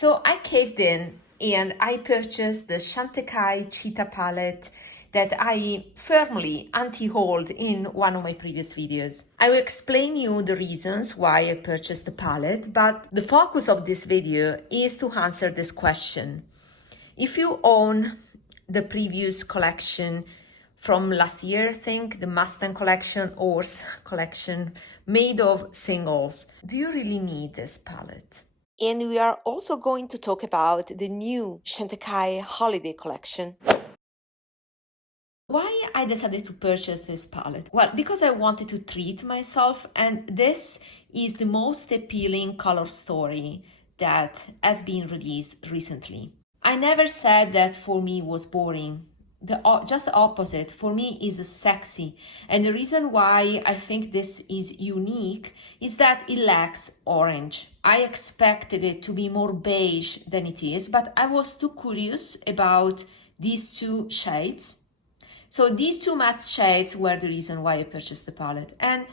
So I caved in and I purchased the Chantecaille Cheetah palette that I firmly anti-hauled in one of my previous videos. I will explain you the reasons why I purchased the palette, but the focus of this video is to answer this question. If you own the previous collection from last year, I think the Mustang collection, Horse collection, made of singles, do you really need this palette? And we are also going to talk about the new Chantecaille holiday collection. Why I decided to purchase this palette? Well, because I wanted to treat myself, and this is the most appealing color story that has been released recently. I never said that for me was boring. Just the opposite. For me is sexy. And the reason why I think this is unique is that it lacks orange. I expected it to be more beige than it is, but I was too curious about these two shades. So these two matte shades were the reason why I purchased the palette. And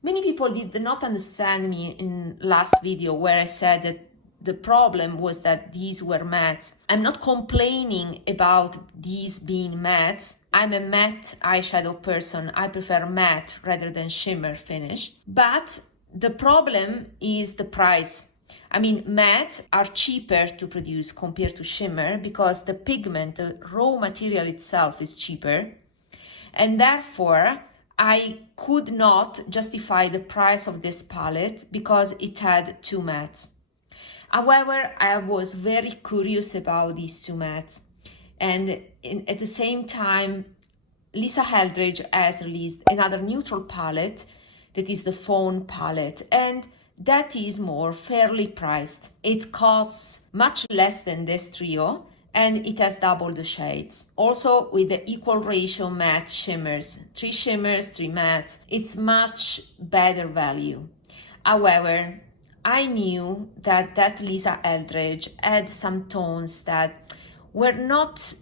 many people did not understand me in last video where I said that the problem was that these were matte. I'm not complaining about these being matte. I'm a matte eyeshadow person. I prefer matte rather than shimmer finish. But the problem is the price. I mean, matte are cheaper to produce compared to shimmer because the pigment, the raw material itself is cheaper. And therefore, I could not justify the price of this palette because it had two mattes. However, I was very curious about these two mattes. And at the same time, Lisa Eldridge has released another neutral palette that is the Fawn palette. And that is more fairly priced. It costs much less than this trio. And it has double the shades. Also with the equal ratio matte shimmers, 3 shimmers, 3 mattes. It's much better value. However, I knew that Lisa Eldridge had some tones that were not,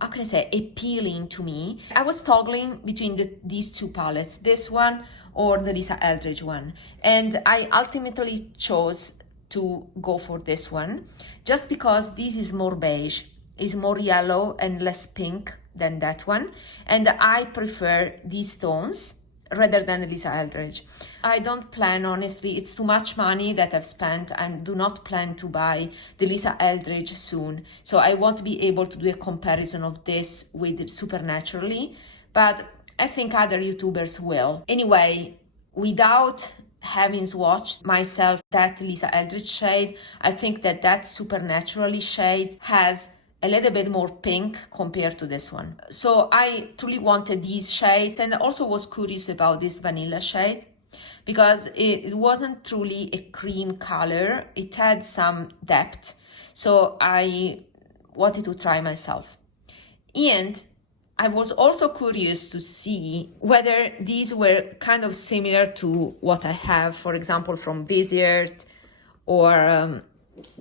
how can I say, appealing to me. I was toggling between these two palettes, this one or the Lisa Eldridge one. And I ultimately chose to go for this one just because this is more beige, is more yellow and less pink than that one, and I prefer these tones rather than Lisa Eldridge. I don't plan, honestly, it's too much money that I've spent. I do not plan to buy the Lisa Eldridge soon, so I won't be able to do a comparison of this with Supernaturally, but I think other YouTubers will. Anyway, without having swatched myself that Lisa Eldridge shade, I think that Supernaturally shade has a little bit more pink compared to this one. So I truly wanted these shades, and also was curious about this vanilla shade because it wasn't truly a cream color. It had some depth. So I wanted to try myself. And I was also curious to see whether these were kind of similar to what I have, for example, from Viseart or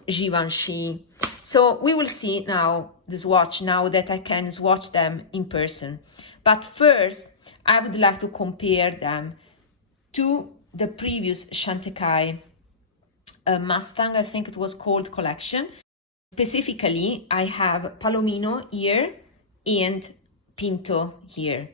Givenchy. So we will see now the swatch, now that I can swatch them in person. But first, I would like to compare them to the previous Chantecaille Mustang, I think it was called, collection. Specifically, I have Palomino here and Pinto here.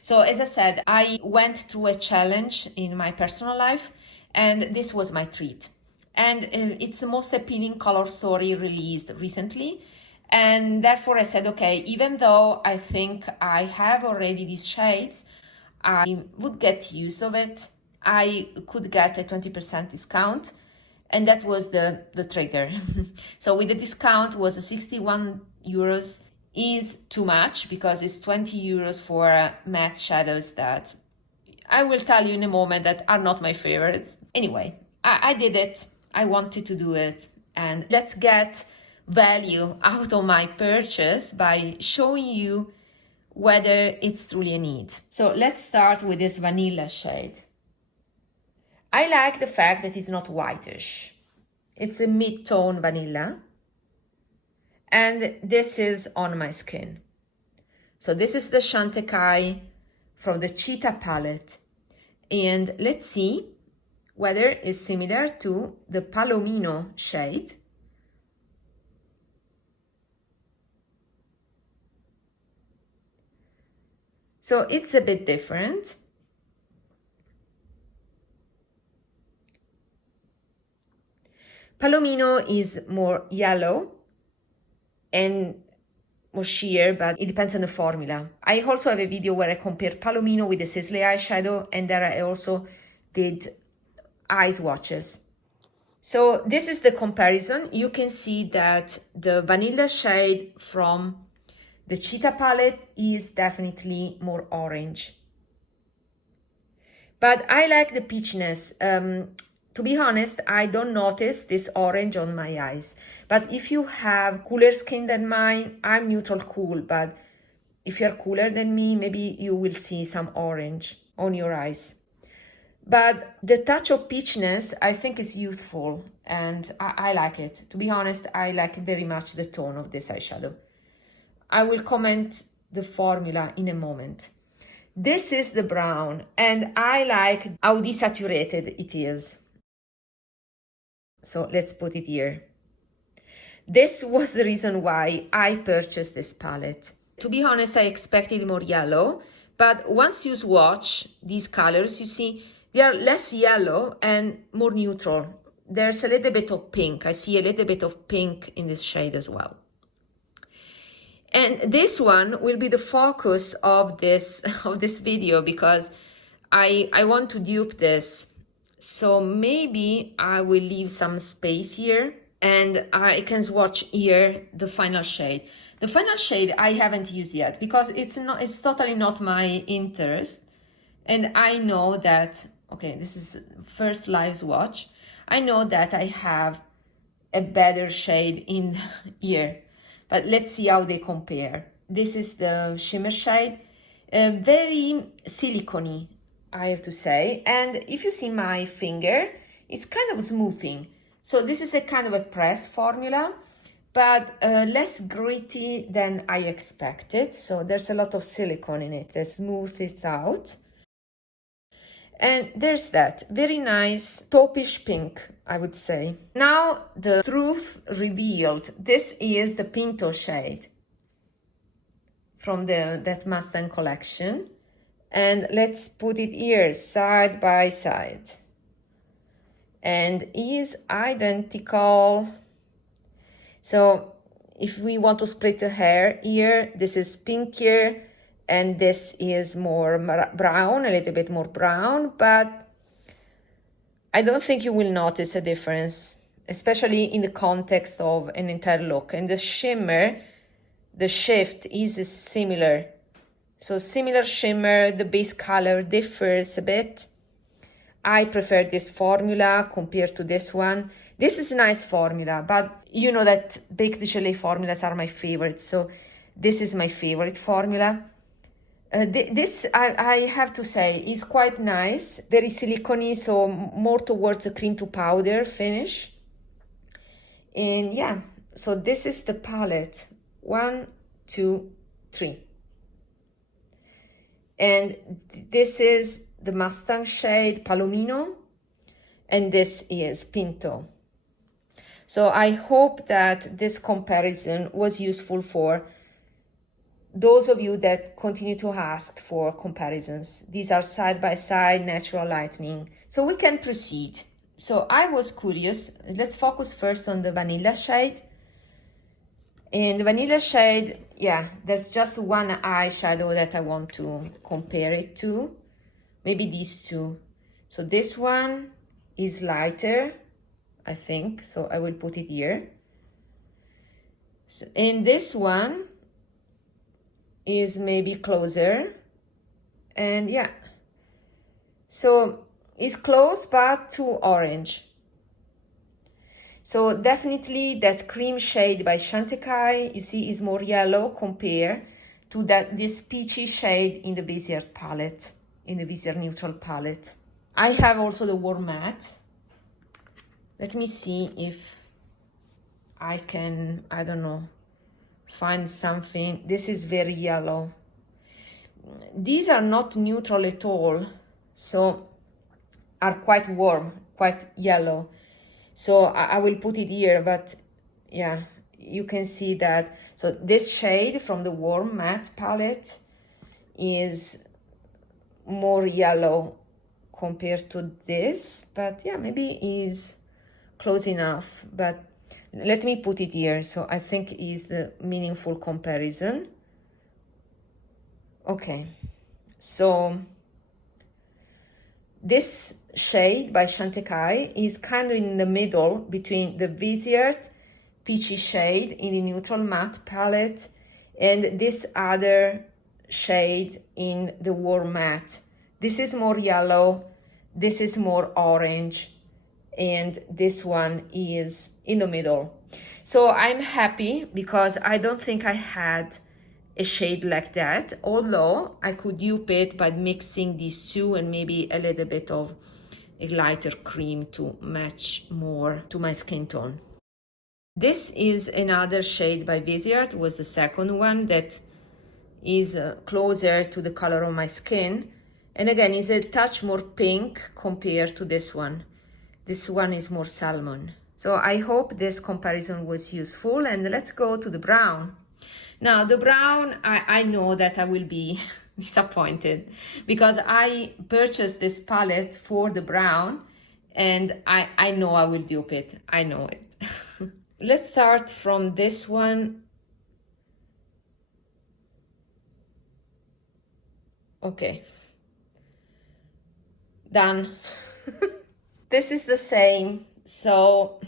So as I said, I went through a challenge in my personal life, and this was my treat. And it's the most appealing color story released recently. And therefore I said, okay, even though I think I have already these shades, I would get use of it. I could get a 20% discount. And that was the trigger. So with the discount was 61 euros. Is too much because it's 20 euros for matte shadows that I will tell you in a moment that are not my favorites. Anyway, I did it. I wanted to do it. And let's get value out of my purchase by showing you whether it's truly a need. So let's start with this vanilla shade. I like the fact that it's not whitish. It's a mid-tone vanilla. And this is on my skin. So this is the Chantecaille from the Cheetah palette. And let's see weather is similar to the Palomino shade. So it's a bit different. Palomino is more yellow and more sheer, but it depends on the formula. I also have a video where I compared Palomino with the Sisley eyeshadow, and there I also did eye swatches. So this is the comparison. You can see that the vanilla shade from the Cheetah palette is definitely more orange. But I like the peachiness. To be honest, I don't notice this orange on my eyes. But if you have cooler skin than mine, I'm neutral cool. But if you're cooler than me, maybe you will see some orange on your eyes. But the touch of peachiness, I think, is youthful, and I like it. To be honest, I like very much the tone of this eyeshadow. I will comment the formula in a moment. This is the brown, and I like how desaturated it is. So let's put it here. This was the reason why I purchased this palette. To be honest, I expected more yellow, but once you swatch these colors, you see they are less yellow and more neutral. There's a little bit of pink. I see a little bit of pink in this shade as well. And this one will be the focus of this video, because I want to dupe this. So maybe I will leave some space here and I can swatch here the final shade. The final shade I haven't used yet because it's totally not my interest. And I know that, okay, this is first live swatch. I know that I have a better shade in here, but let's see how they compare. This is the shimmer shade, very silicone-y, I have to say. And if you see my finger, it's kind of smoothing. So this is a kind of a press formula, but less gritty than I expected. So there's a lot of silicone in it to smooth it out. And there's that very nice taupish pink, I would say. Now the truth revealed. This is the Pinto shade from that Mustang collection. And let's put it here side by side. And is identical. So if we want to split the hair here, this is pinkier and this is more brown, a little bit more brown, but I don't think you will notice a difference, especially in the context of an entire look. And the shimmer, the shift is similar. So similar shimmer, the base color differs a bit. I prefer this formula compared to this one. This is a nice formula, but you know that Baked Gelée formulas are my favorite. So this is my favorite formula. This, I have to say, is quite nice. Very silicone-y, so more towards a cream to powder finish. And yeah, so this is the palette. 1, 2, 3. And this is the Mustang shade Palomino, and this is Pinto. So I hope that this comparison was useful for those of you that continue to ask for comparisons. These are side-by-side natural lightning. So we can proceed. So I was curious. Let's focus first on the vanilla shade. In the vanilla shade, yeah, there's just one eyeshadow that I want to compare it to. Maybe these two. So this one is lighter, I think. So I will put it here. So, and this one is maybe closer. And yeah. So it's close, but too orange. So definitely that cream shade by Chantecaille, you see, is more yellow compared to this peachy shade in the Viseart palette, in the Viseart Neutral palette. I have also the warm matte. Let me see if I can, I don't know, find something. This is very yellow. These are not neutral at all, so are quite warm. quite yellow. So I will put it here, but yeah, you can see that. So this shade from the Warm Matte palette is more yellow compared to this, but yeah, maybe is close enough. But let me put it here, so I think is the meaningful comparison. Okay, so this shade by Chantecaille is kind of in the middle between the Viseart peachy shade in the Neutral Matte palette and this other shade in the Warm Matte. This is more yellow, this is more orange, and this one is in the middle. So I'm happy because I don't think I had a shade like that, although I could dupe it by mixing these two and maybe a little bit of a lighter cream to match more to my skin tone. This is another shade by Viseart, was the second one that is closer to the color of my skin. And again, is a touch more pink compared to this one. This one is more salmon. So I hope this comparison was useful, and let's go to the brown. Now the brown, I know that I will be disappointed because I purchased this palette for the brown and I know I will dupe it. I know it. Let's start from this one. Okay. Done. This is the same. So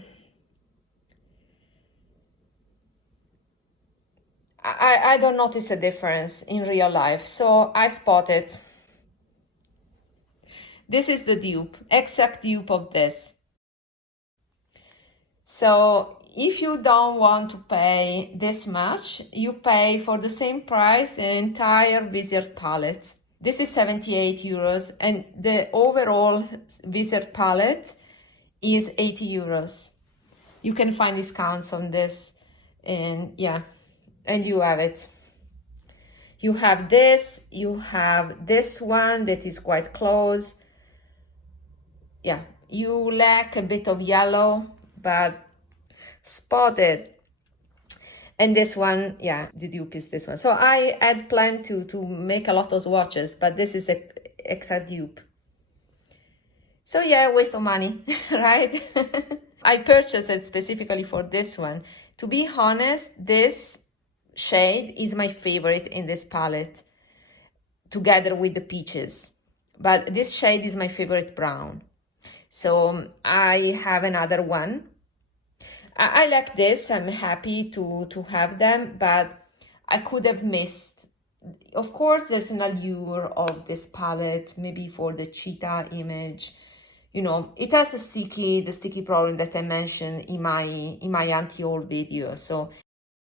I don't notice a difference in real life. So I spot it. This is the dupe, exact dupe of this. So if you don't want to pay this much, you pay for the same price the entire Viseart palette. This is 78 euros and the overall Viseart palette is 80 euros. You can find discounts on this, and yeah, and you have it. You have this, you have this one that is quite close. Yeah, you lack a bit of yellow, but spotted. And this one, yeah, the dupe is this one. So I had planned to make a lot of swatches, but this is a exact dupe. So yeah, waste of money, right? I purchased it specifically for this one. To be honest, this shade is my favorite in this palette, together with the peaches. But this shade is my favorite brown. So I have another one. I like this, I'm happy to have them, but I could have missed. Of course, there's an allure of this palette, maybe for the cheetah image. You know, it has the sticky problem that I mentioned in my anti-haul video. So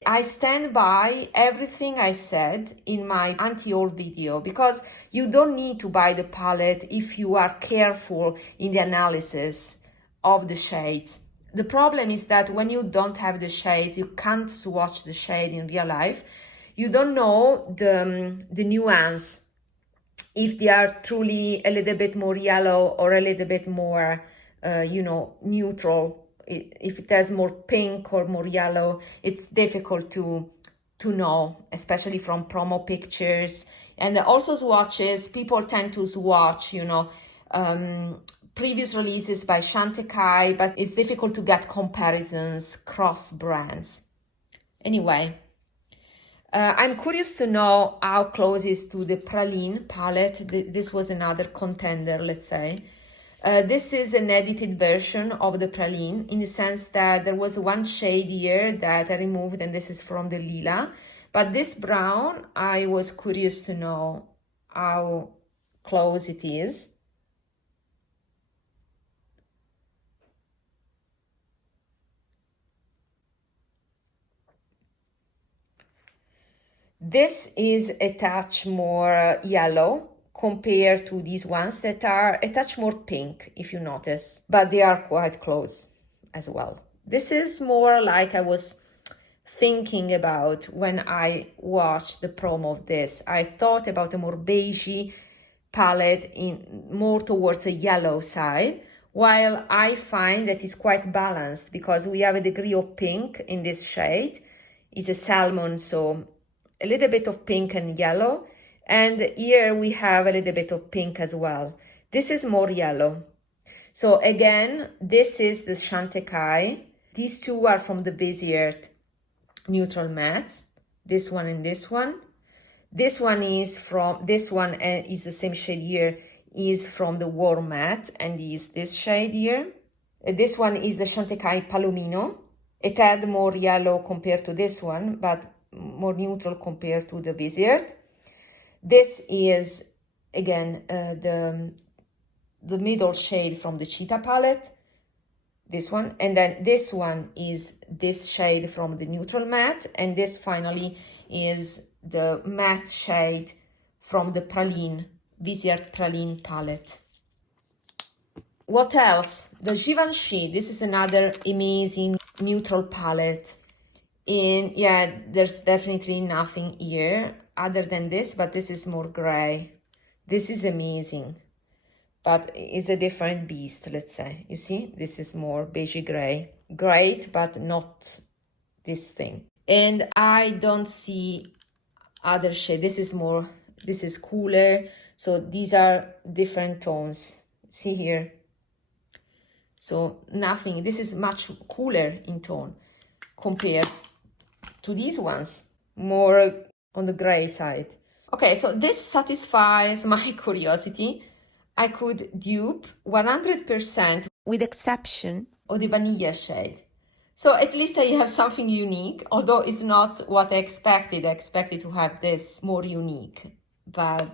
I stand by everything I said in my anti-haul video, because you don't need to buy the palette if you are careful in the analysis of the shades. The problem is that when you don't have the shades, you can't swatch the shade in real life. You don't know the nuance, if they are truly a little bit more yellow or a little bit more, neutral. If it has more pink or more yellow, it's difficult to know, especially from promo pictures. And also swatches, people tend to swatch, previous releases by Chantecaille, but it's difficult to get comparisons cross brands. Anyway, I'm curious to know how close it is to the Praline palette. This was another contender, let's say. This is an edited version of the Praline, in the sense that there was one shade here that I removed, and this is from the Lila. But this brown, I was curious to know how close it is. This is a touch more yellow compared to these ones that are a touch more pink, if you notice, but they are quite close as well. This is more like I was thinking about when I watched the promo of this. I thought about a more beigey palette, in more towards a yellow side, while I find that it's quite balanced because we have a degree of pink in this shade. It's a salmon, so a little bit of pink and yellow. And here we have a little bit of pink as well. This is more yellow. So again, this is the Chantecaille. These two are from the Viseart Neutral Mattes. This one and this one. This one is the same shade here, is from the Warm Matte, and is this shade here. This one is the Chantecaille Palomino. It had more yellow compared to this one, but more neutral compared to the Viseart. This is, again, the middle shade from the Cheetah palette. This one. And then this one is this shade from the Neutral Matte. And this finally is the matte shade from the Viseart Praline palette. What else? The Givenchy. This is another amazing neutral palette. And yeah, there's definitely nothing here other than this, but this is more gray. This is amazing, but it's a different beast, let's say. You see, this is more beige gray. Great, but not this thing. And I don't see other shade. This is cooler. So these are different tones. See here. So nothing, this is much cooler in tone compared to these ones, more on the gray side. Okay, so this satisfies my curiosity. I could dupe 100% with exception of the vanilla shade. So at least I have something unique, although it's not what I expected. I expected to have this more unique, but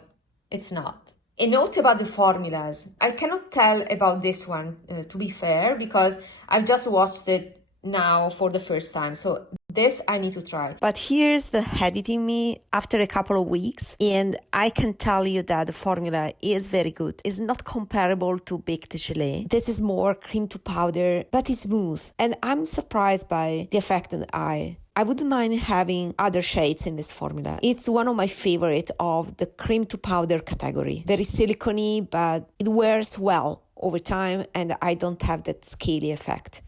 it's not. A note about the formulas. I cannot tell about this one, to be fair, because I've just watched it now for the first time. So this I need to try. But here's the head in me after a couple of weeks, and I can tell you that the formula is very good. It's not comparable to baked gelée. This is more cream to powder, but it's smooth. And I'm surprised by the effect on the eye. I wouldn't mind having other shades in this formula. It's one of my favorite of the cream to powder category. Very silicone, but it wears well over time, and I don't have that scaly effect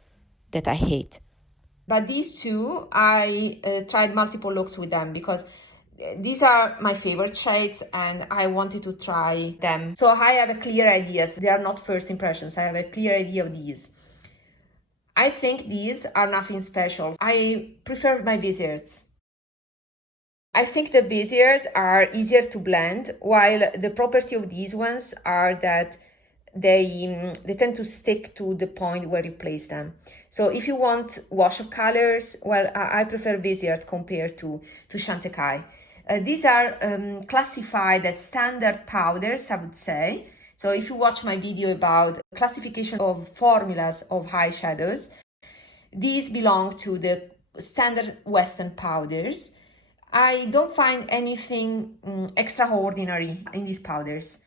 that I hate. But these two, I tried multiple looks with them because these are my favorite shades and I wanted to try them. So I have a clear idea. They are not first impressions. I have a clear idea of these. I think these are nothing special. I prefer my Visearts. I think the Viseart are easier to blend, while the property of these ones are that they tend to stick to the point where you place them. So if you want wash of colors, well, I prefer Viseart compared to Chantecaille. These are classified as standard powders, I would say. So if you watch my video about classification of formulas of eyeshadows, these belong to the standard Western powders. I don't find anything extraordinary in these powders.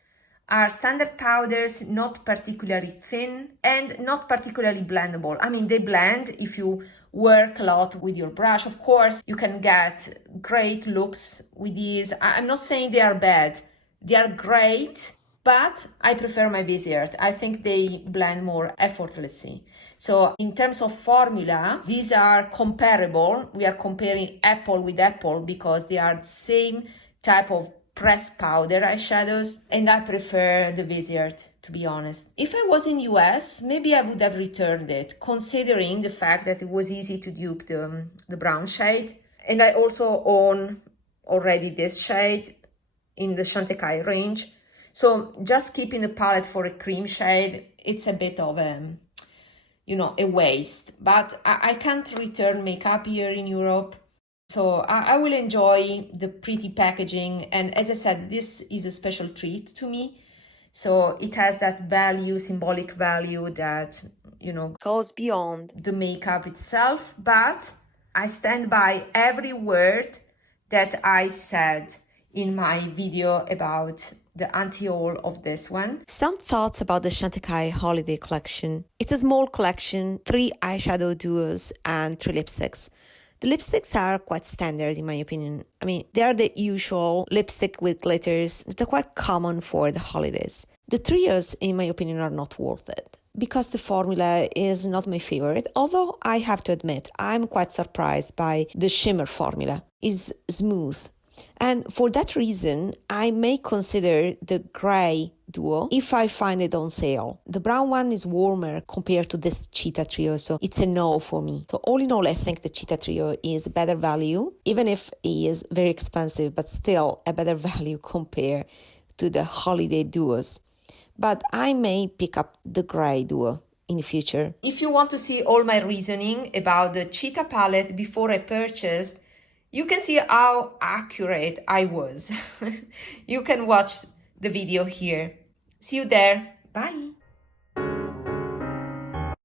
Are standard powders, not particularly thin and not particularly blendable. I mean, they blend if you work a lot with your brush. Of course, you can get great looks with these. I'm not saying they are bad. They are great, but I prefer my Viseart. I think they blend more effortlessly. So in terms of formula, these are comparable. We are comparing apple with apple because they are the same type of pressed powder eyeshadows, and I prefer the Viseart, to be honest. If I was in US, maybe I would have returned it, considering the fact that it was easy to dupe the brown shade. And I also own already this shade in the Chantecaille range. So just keeping the palette for a cream shade, it's a bit of a waste. But I can't return makeup here in Europe. So I will enjoy the pretty packaging. And as I said, this is a special treat to me. So it has that value, symbolic value that, goes beyond the makeup itself. But I stand by every word that I said in my video about the anti-haul of this one. Some thoughts about the Chantecaille holiday collection. It's a small collection, 3 eyeshadow duos and 3 lipsticks. The lipsticks are quite standard in my opinion. I mean, they are the usual lipstick with glitters that are quite common for the holidays. The trios, in my opinion, are not worth it. because the formula is not my favorite, although I have to admit, I'm quite surprised by the shimmer formula. It's smooth. And for that reason, I may consider the gray duo if I find it on sale. The brown one is warmer compared to this Cheetah Trio, so it's a no for me. So all in all, I think the Cheetah Trio is better value, even if it is very expensive, but still a better value compared to the holiday duos. But I may pick up the gray duo in the future. If you want to see all my reasoning about the Cheetah palette before I purchased, you can see how accurate I was. You can watch the video here. See you there. Bye.